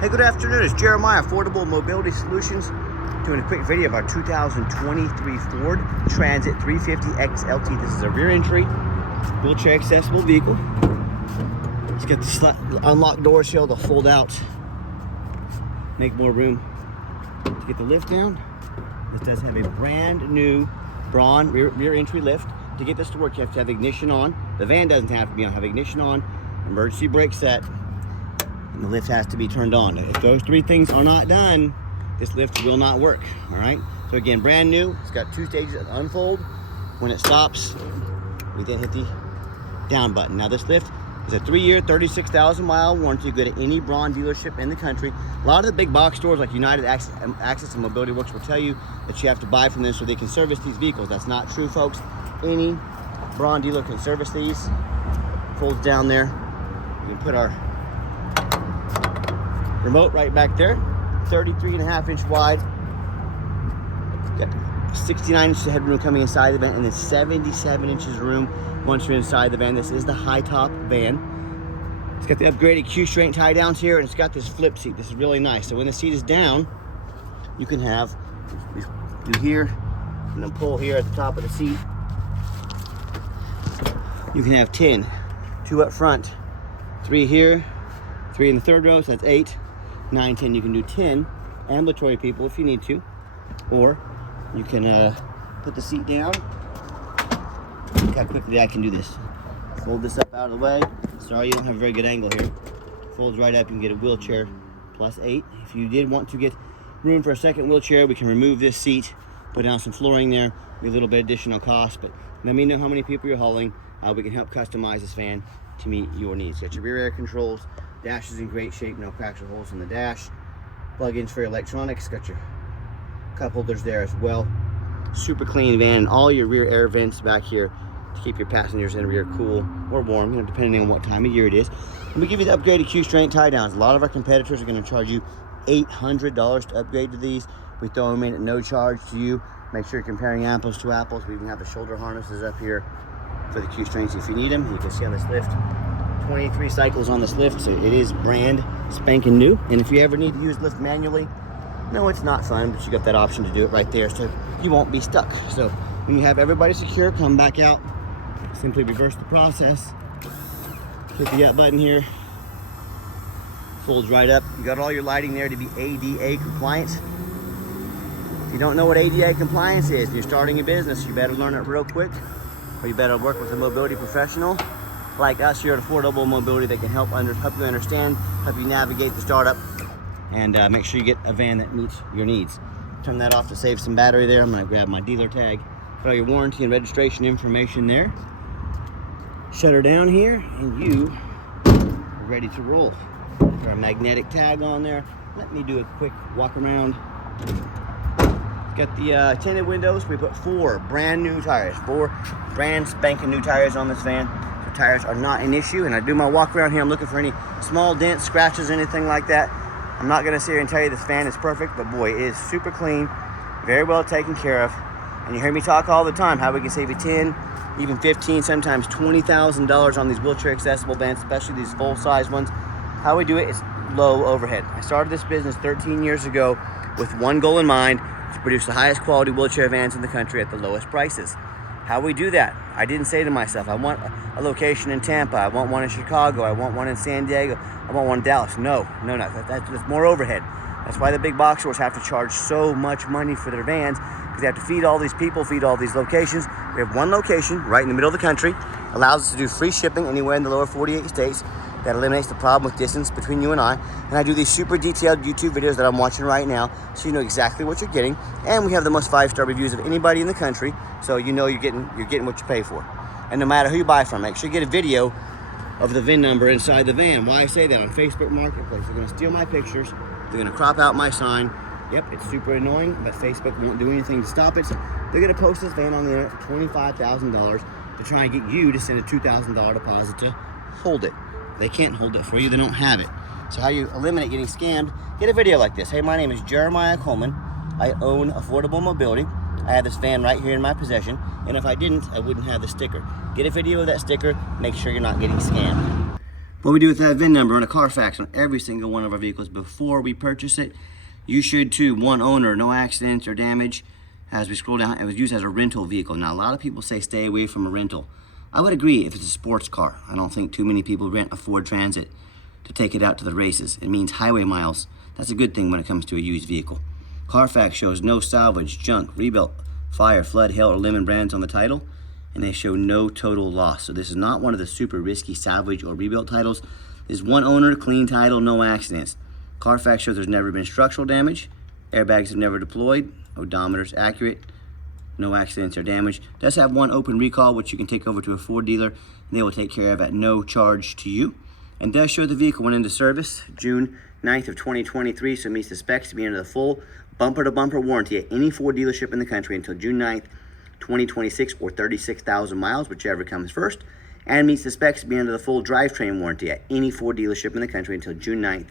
Hey, good afternoon. It's Jeremiah, Affordable Mobility Solutions, doing a quick video of our 2023 Ford Transit 350 XLT. This is a rear entry, wheelchair accessible vehicle. It's got the unlock doors here to fold out, make more room to get the lift down. This does have a brand new Braun rear entry lift. To get this to work, you have to have ignition on. The van doesn't have to be on, have ignition on, emergency brake set, and the lift has to be turned on. If those three things are not done, this lift will not work, all right? So again, brand new. It's got 2 stages that unfold. When it stops, we then hit the down button. Now this lift is a 3-year, 36,000-mile warranty. Go to any Braun dealership in the country. A lot of the big box stores like United Access and Mobility Works will tell you that you have to buy from them so they can service these vehicles. That's not true, folks. Any Braun dealer can service these. Folds down there. We can put our remote right back there. 33.5-inch wide. Got 69 inches of headroom coming inside the van, and then 77 inches of room once you're inside the van. This is the high top van. It's got the upgraded Q-strength tie downs here, and it's got this flip seat. This is really nice. So when the seat is down, you can have do here and then pull here at the top of the seat. You can have 10, 2 up front, 3 here, 3 in the third row, so that's 8, 9, 10. You can do 10 ambulatory people if you need to, or you can put the seat down. Look how quickly I can do this. Fold this up out of the way. Sorry, you don't have a very good angle here. Folds right up, you can get a wheelchair plus 8. If you did want to get room for a second wheelchair, we can remove this seat, put down some flooring there, be a little bit additional cost, but let me know how many people you're hauling. We can help customize this van to meet your needs. Got your rear air controls, dash is in great shape, no cracks or holes in the dash. Plug-ins for your electronics, got your cup holders there as well. Super clean van, and all your rear air vents back here to keep your passengers in the rear cool or warm, you know, depending on what time of year it is. And we give you the upgraded Q-strength tie downs. A lot of our competitors are going to charge you $800 to upgrade to these. We throw them in at no charge to you. Make sure you're comparing apples to apples. We even have the shoulder harnesses up here for the Q-strengths if you need them. You can see on this lift, 23 cycles on this lift, so it is brand spanking new. And if you ever need to use lift manually, no, it's not fun, but you got that option to do it right there, so you won't be stuck. So when you have everybody secure, come back out, simply reverse the process, hit the up button here, folds right up. You got all your lighting there to be ADA compliant. If you don't know what ADA compliance is, and you're starting a business, you better learn it real quick, or you better work with a mobility professional like us here at Affordable Mobility that can help you understand, help you navigate the startup, and make sure you get a van that meets your needs. Turn that off to save some battery there. I'm going to grab my dealer tag, put all your warranty and registration information there. Shut her down here, and you are ready to roll. Got our magnetic tag on there. Let me do a quick walk around. Got the tinted windows. We put 4 brand new tires, 4 brand spanking new tires on this van. So tires are not an issue. And I do my walk around here. I'm looking for any small dents, scratches, anything like that. I'm not gonna sit here and tell you this van is perfect, but boy, it is super clean, very well taken care of. And you hear me talk all the time how we can save you 10, even 15, sometimes $20,000 on these wheelchair accessible vans, especially these full-size ones. How we do it is low overhead. I started this business 13 years ago with one goal in mind: to produce the highest quality wheelchair vans in the country at the lowest prices. How we do that? I didn't say to myself, I want a location in Tampa, I want one in Chicago, I want one in San Diego, I want one in Dallas. No, that's more overhead. That's why the big box stores have to charge so much money for their vans, because they have to feed all these people, feed all these locations. We have one location right in the middle of the country, allows us to do free shipping anywhere in the lower 48 states. That eliminates the problem with distance between you and I. And I do these super detailed YouTube videos that I'm watching right now, so you know exactly what you're getting. And we have the most 5-star reviews of anybody in the country, so you know you're getting what you pay for. And no matter who you buy from, make sure you get a video of the VIN number inside the van. Why I say that: on Facebook Marketplace, they're going to steal my pictures, they're going to crop out my sign. Yep, it's super annoying, but Facebook won't do anything to stop it. So they're going to post this van on the internet for $25,000 to try and get you to send a $2,000 deposit to hold it. They can't hold it for you, they don't have it. So how you eliminate getting scammed, get a video like this. Hey, my name is Jeremiah Coleman. I own Affordable Mobility. I have this van right here in my possession, and if I didn't, I wouldn't have the sticker. Get a video of that sticker, make sure you're not getting scammed. What we do with that VIN number on a Carfax on every single one of our vehicles before we purchase it, you should too. One owner, no accidents or damage. As we scroll down, it was used as a rental vehicle. Now, a lot of people say stay away from a rental. I would agree if it's a sports car. I don't think too many people rent a Ford Transit to take it out to the races. It means highway miles. That's a good thing when it comes to a used vehicle. Carfax shows no salvage, junk, rebuilt, fire, flood, hail, or lemon brands on the title, and they show no total loss. So this is not one of the super risky salvage or rebuilt titles. This is one owner, clean title, no accidents. Carfax shows there's never been structural damage, airbags have never deployed, odometer's accurate, no accidents or damage. Does have one open recall, which you can take over to a Ford dealer, and they will take care of at no charge to you. And does show the vehicle went into service June 9th of 2023, so it meets the specs to be under the full bumper-to-bumper warranty at any Ford dealership in the country until June 9th, 2026, or 36,000 miles, whichever comes first, and meets the specs to be under the full drivetrain warranty at any Ford dealership in the country until June 9th,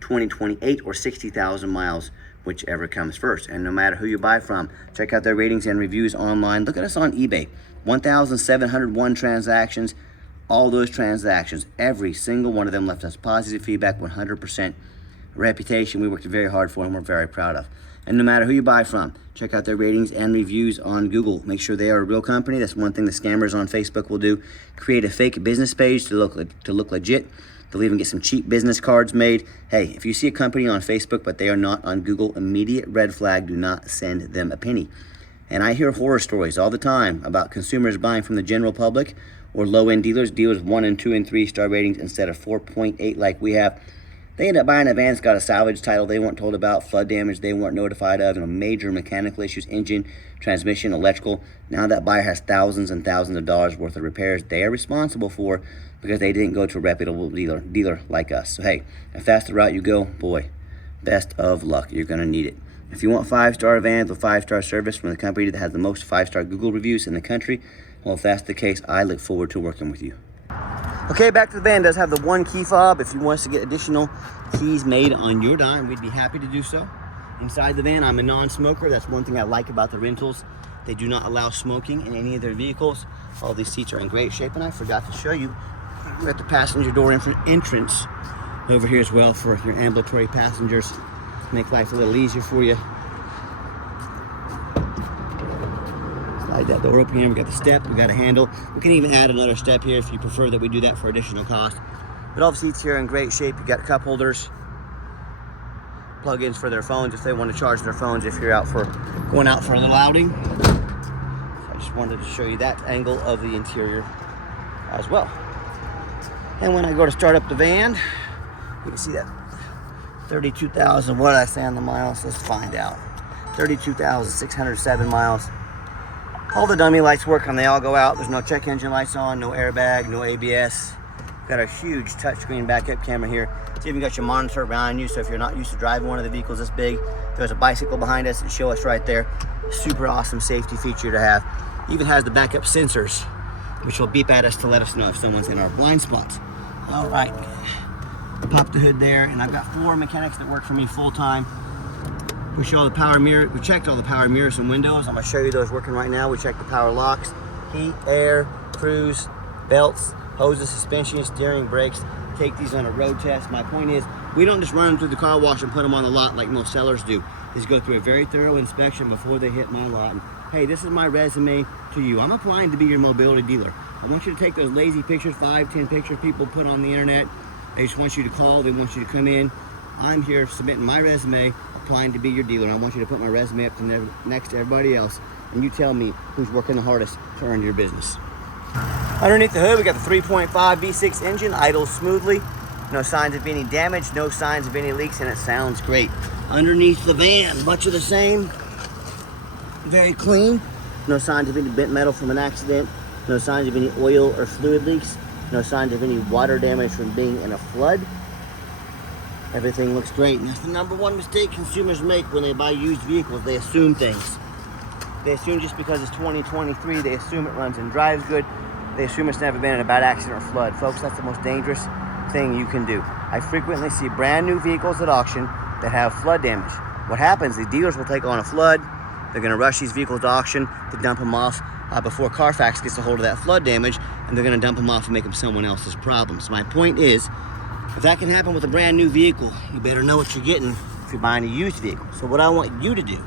2028, or 60,000 miles, whichever comes first. And no matter who you buy from, check out their ratings and reviews online. Look at us on eBay. 1,701 transactions. All those transactions, every single one of them left us positive feedback, 100% reputation we worked very hard for and we're very proud of. And no matter who you buy from, check out their ratings and reviews on Google. Make sure they are a real company. That's one thing the scammers on Facebook will do. Create a fake business page to look legit. They'll even get some cheap business cards made. Hey, if you see a company on Facebook but they are not on Google, immediate red flag, do not send them a penny. And I hear horror stories all the time about consumers buying from the general public or low-end dealers, 1 and 2 and 3 star ratings instead of 4.8 like we have. They end up buying a van that's got a salvage title they weren't told about, flood damage they weren't notified of, major mechanical issues, engine, transmission, electrical. Now that buyer has thousands and thousands of dollars worth of repairs they are responsible for because they didn't go to a reputable dealer like us. So hey, if that's the route you go, boy, best of luck. You're gonna need it. If you want 5-star vans with 5-star service from the company that has the most 5-star Google reviews in the country, well, if that's the case, I look forward to working with you. Okay, back to the van. It does have the one key fob. If you want us to get additional keys made on your dime, we'd be happy to do so. Inside the van, I'm a non-smoker. That's one thing I like about the rentals. They do not allow smoking in any of their vehicles. All these seats are in great shape, and I forgot to show you, we're at the passenger door entrance over here as well for your ambulatory passengers. Make life a little easier for you. Slide that door open here. We got the step, we got a handle. We can even add another step here if you prefer that we do that for additional cost. But all the seats here are in great shape. You got cup holders, plug-ins for their phones if they want to charge their phones if you're going out for a little outing. So I just wanted to show you that angle of the interior as well. And when I go to start up the van, you can see that 32,000, what did I say on the miles? Let's find out. 32,607 miles. All the dummy lights work and they all go out. There's no check engine lights on, no airbag, no ABS. Got a huge touchscreen backup camera here. It's even got your monitor behind you, so if you're not used to driving one of the vehicles this big, there's a bicycle behind us and show us right there. Super awesome safety feature to have. Even has the backup sensors, which will beep at us to let us know if someone's in our blind spots. All right, pop the hood there, and I've got 4 mechanics that work for me full time. We show all the power mirror. We checked all the power mirrors and windows. I'm gonna show you those working right now. We checked the power locks, heat, air, cruise, belts, hoses, suspension, steering, brakes. Take these on a road test. My point is, we don't just run them through the car wash and put them on the lot like most sellers do. These go through a very thorough inspection before they hit my lot. And, hey, this is my resume to you. I'm applying to be your mobility dealer. I want you to take those lazy pictures, 5, 10 pictures people put on the internet. They just want you to call. They want you to come in. I'm here submitting my resume, applying to be your dealer, and I want you to put my resume up to next to everybody else, and you tell me who's working the hardest to earn your business. Underneath the hood, we got the 3.5 V6 engine, idles smoothly. No signs of any damage, no signs of any leaks, and it sounds great. Underneath the van, much of the same. Very clean. No signs of any bent metal from an accident. No signs of any oil or fluid leaks. No signs of any water damage from being in a flood. Everything looks great, and that's the #1 mistake consumers make when they buy used vehicles. They assume things. They assume just because it's 2023, they assume it runs and drives good. They assume it's never been in a bad accident or flood. Folks, that's the most dangerous thing you can do. I frequently see brand new vehicles at auction that have flood damage. What happens, the dealers will take on a flood. They're gonna rush these vehicles to auction to dump them off. before Carfax gets a hold of that flood damage, and they're going to dump them off and make them someone else's problem. So my point is, if that can happen with a brand new vehicle, you better know what you're getting if you're buying a used vehicle. So what I want you to do,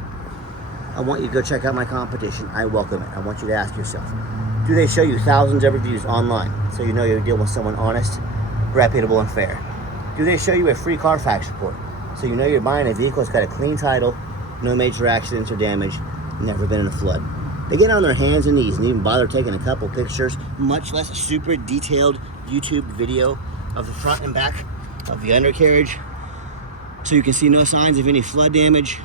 I want you to go check out my competition. I welcome it. I want you to ask yourself, do they show you thousands of reviews online so you know you're dealing with someone honest, reputable, and fair? Do they show you a free Carfax report so you know you're buying a vehicle that's got a clean title, no major accidents or damage, never been in a flood? They get on their hands and knees and even bother taking a couple pictures, much less a super detailed YouTube video of the front and back of the undercarriage, so you can see no signs of any flood damage,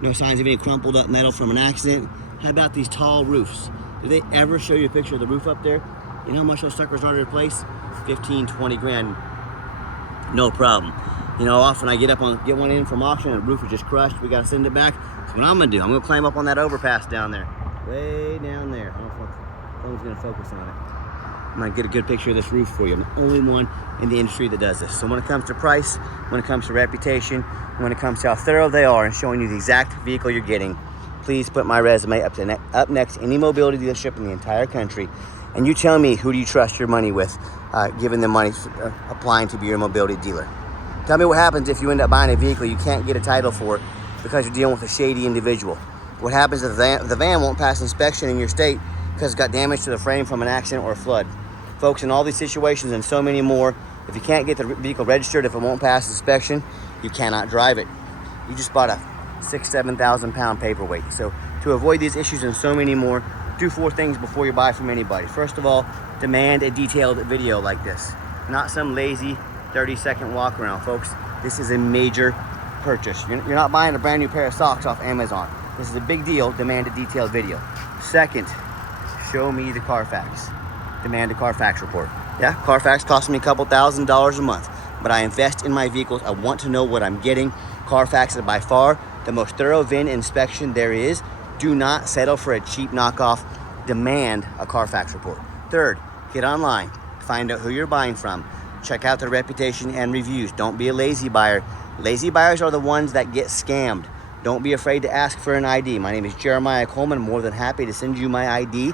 no signs of any crumpled up metal from an accident. How about these tall roofs? Do they ever show you a picture of the roof up there? You know how much those suckers are to replace? 15, 20 grand, no problem. You know, often I get one in from auction and the roof is just crushed. We gotta send it back. So what I'm gonna do, I'm gonna climb up on that overpass down there. Way down there. I don't know if phone's gonna focus on it. I'm gonna get a good picture of this roof for you. I'm the only one in the industry that does this. So when it comes to price, when it comes to reputation, when it comes to how thorough they are and showing you the exact vehicle you're getting, please put my resume up next to any mobility dealership in the entire country, and you tell me, who do you trust your money with, giving them money, applying to be your mobility dealer. Tell me what happens if you end up buying a vehicle you can't get a title for because you're dealing with a shady individual. What happens if the van won't pass inspection in your state because it's got damage to the frame from an accident or a flood? Folks, in all these situations and so many more, if you can't get the vehicle registered, if it won't pass inspection, you cannot drive it. You just bought a 7,000 pound paperweight. So to avoid these issues and so many more, do 4 things before you buy from anybody. First of all, demand a detailed video like this, not some lazy 30-second walk around. Folks, this is a major purchase. You're not buying a brand new pair of socks off Amazon. This is a big deal. Demand a detailed video. Second, show me the Carfax. Demand a Carfax report. Yeah, Carfax costs me a couple $1,000s a month, but I invest in my vehicles. I want to know what I'm getting. Carfax is by far the most thorough VIN inspection there is. Do not settle for a cheap knockoff. Demand a Carfax report. Third, get online. Find out who you're buying from. Check out their reputation and reviews. Don't be a lazy buyer. Lazy buyers are the ones that get scammed. Don't be afraid to ask for an ID. My name is Jeremiah Coleman. I'm more than happy to send you my ID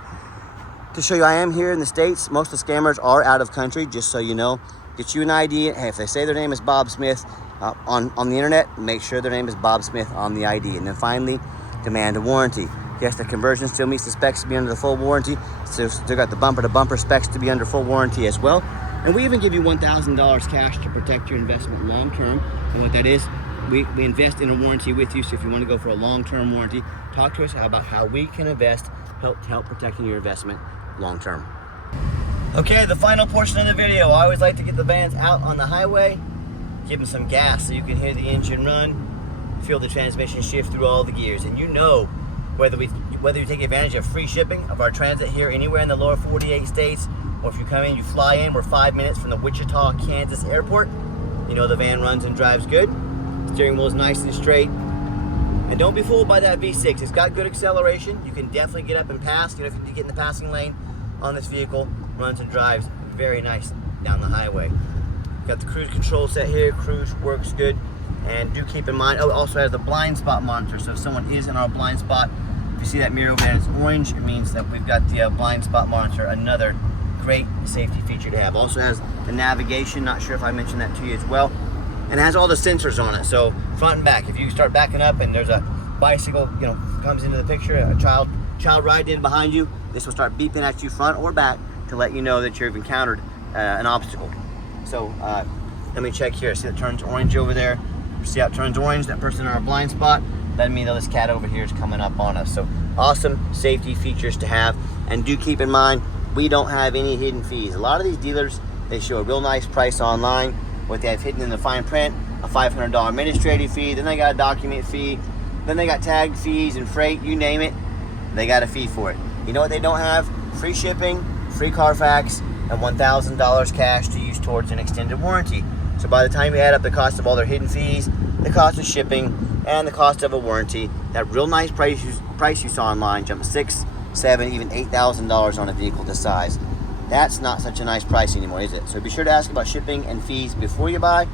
to show you I am here in the States. Most of the scammers are out of country, just so you know. Get you an ID. Hey, if they say their name is Bob Smith on the internet, make sure their name is Bob Smith on the ID. And then finally, demand a warranty. Yes, the conversion still meets the specs to be under the full warranty. So still got the bumper-to-bumper specs to be under full warranty as well. And we even give you $1,000 cash to protect your investment long-term. And what that is, we invest in a warranty with you. So if you want to go for a long-term warranty, talk to us about how we can help protecting your investment long-term. Okay, the final portion of the video. I always like to get the vans out on the highway, give them some gas so you can hear the engine run, feel the transmission shift through all the gears. And you know, whether you take advantage of free shipping of our transit here anywhere in the lower 48 states, or if you come in, you fly in, we're 5 minutes from the Wichita, Kansas airport. You know the van runs and drives good. Steering wheel is nice and straight. And don't be fooled by that V6. It's got good acceleration. You can definitely get up and pass. You know, if you get in the passing lane on this vehicle, runs and drives very nice down the highway. Got the cruise control set here. Cruise works good. And do keep in mind, it also has the blind spot monitor. So if someone is in our blind spot, if you see that mirror over there, it's orange, it means that we've got the blind spot monitor, another great safety feature to have. Also has the navigation, not sure if I mentioned that to you as well. And it has all the sensors on it, so front and back. If you start backing up and there's a bicycle, you know, comes into the picture, a child riding in behind you, this will start beeping at you front or back to let you know that you've encountered an obstacle. So let me check here. See, it turns orange over there. See how it turns orange? That person in our blind spot, letting me know this cat over here is coming up on us. So awesome safety features to have. And do keep in mind, we don't have any hidden fees. A lot of these dealers, they show a real nice price online. What they have hidden in the fine print, a $500 administrative fee, then they got a document fee, then they got tag fees and freight, you name it, they got a fee for it. You know what they don't have? Free shipping, free Carfax, and $1,000 cash to use towards an extended warranty. So by the time you add up the cost of all their hidden fees, the cost of shipping, and the cost of a warranty, that real nice price you saw online jumped $6,000, $7,000, even $8,000 on a vehicle this size. That's not such a nice price anymore, is it? So be sure to ask about shipping and fees before you buy.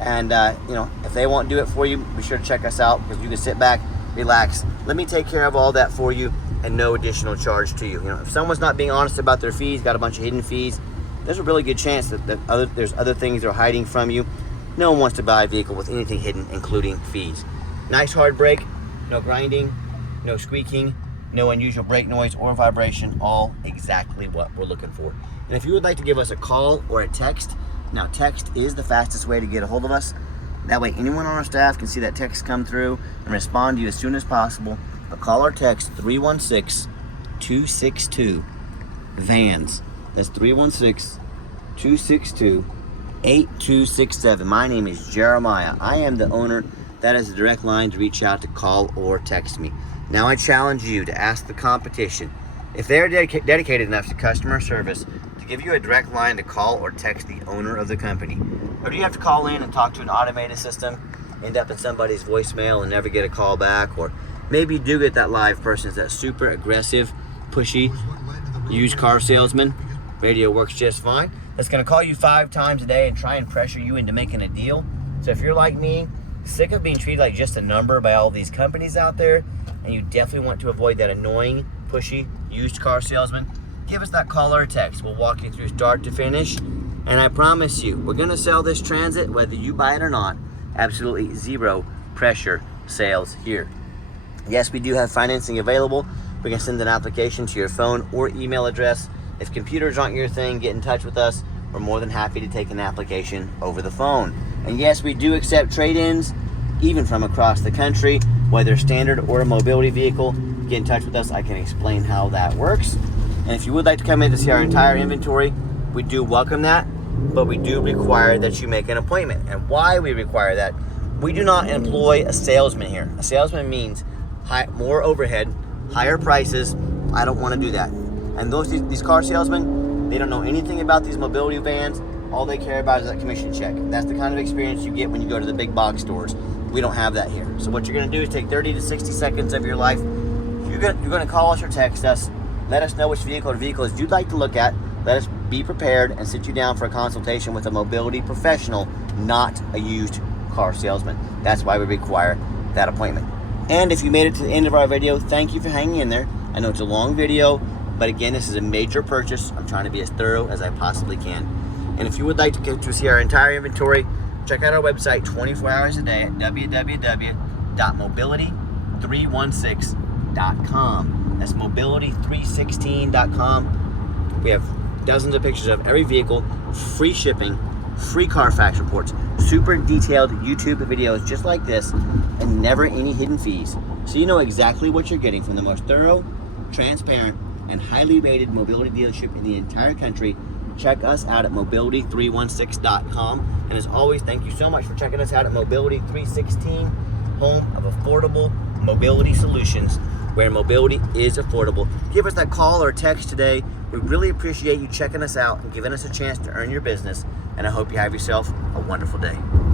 And you know, if they won't do it for you, be sure to check us out, because you can sit back, relax. Let me take care of all that for you. and no additional charge to you. You know, if someone's not being honest about their fees, got a bunch of hidden fees, there's a really good chance that there's other things they're hiding from you. No one wants to buy a vehicle with anything hidden, including fees. Nice hard brake, no grinding, no squeaking, no unusual brake noise or vibration, all exactly what we're looking for. And if you would like to give us a call or a text, now text is the fastest way to get a hold of us. That way anyone on our staff can see that text come through and respond to you as soon as possible. But call or text 316-262-VANS. That's 316-262-8267. My name is Jeremiah. I am the owner. That is the direct line to reach out to call or text me. Now I challenge you to ask the competition if they're dedicated enough to customer service to give you a direct line to call or text the owner of the company. Or do you have to call in and talk to an automated system, end up in somebody's voicemail and never get a call back? Or maybe you do get that live person, that super aggressive, pushy, used car salesman. Radio works just fine. That's gonna call you 5 times a day and try and pressure you into making a deal. So if you're like me, sick of being treated like just a number by all these companies out there, and you definitely want to avoid that annoying, pushy, used car salesman, give us that call or text. We'll walk you through start to finish, and I promise you, we're gonna sell this Transit whether you buy it or not. Absolutely zero pressure sales here. Yes, we do have financing available. We can send an application to your phone or email address. If computers aren't your thing, get in touch with us. We're more than happy to take an application over the phone. And yes, we do accept trade-ins, even from across the country, whether standard or a mobility vehicle. Get in touch with us. I can explain how that works. And if you would like to come in to see our entire inventory, we do welcome that, but we do require that you make an appointment. And why we require that? We do not employ a salesman here. A salesman means more overhead, higher prices. I don't want to do that. And these car salesmen, they don't know anything about these mobility vans. All they care about is that commission check. That's the kind of experience you get when you go to the big box stores. We don't have that here. So what you're gonna do is take 30 to 60 seconds of your life. You're gonna call us or text us. Let us know which vehicle or vehicles you'd like to look at. Let us be prepared and sit you down for a consultation with a mobility professional, not a used car salesman. That's why we require that appointment. And if you made it to the end of our video, thank you for hanging in there. I know it's a long video, but again, this is a major purchase. I'm trying to be as thorough as I possibly can. And if you would like to see our entire inventory, check out our website 24 hours a day at www.mobility316.com. That's mobility316.com. We have dozens of pictures of every vehicle, free shipping, free Carfax reports, super detailed YouTube videos just like this, and never any hidden fees. So you know exactly what you're getting from the most thorough, transparent, and highly rated mobility dealership in the entire country. Check us out at mobility316.com. And as always, thank you so much for checking us out at Mobility316, home of affordable mobility solutions, where mobility is affordable. Give us that call or text today. We really appreciate you checking us out and giving us a chance to earn your business. And I hope you have yourself a wonderful day.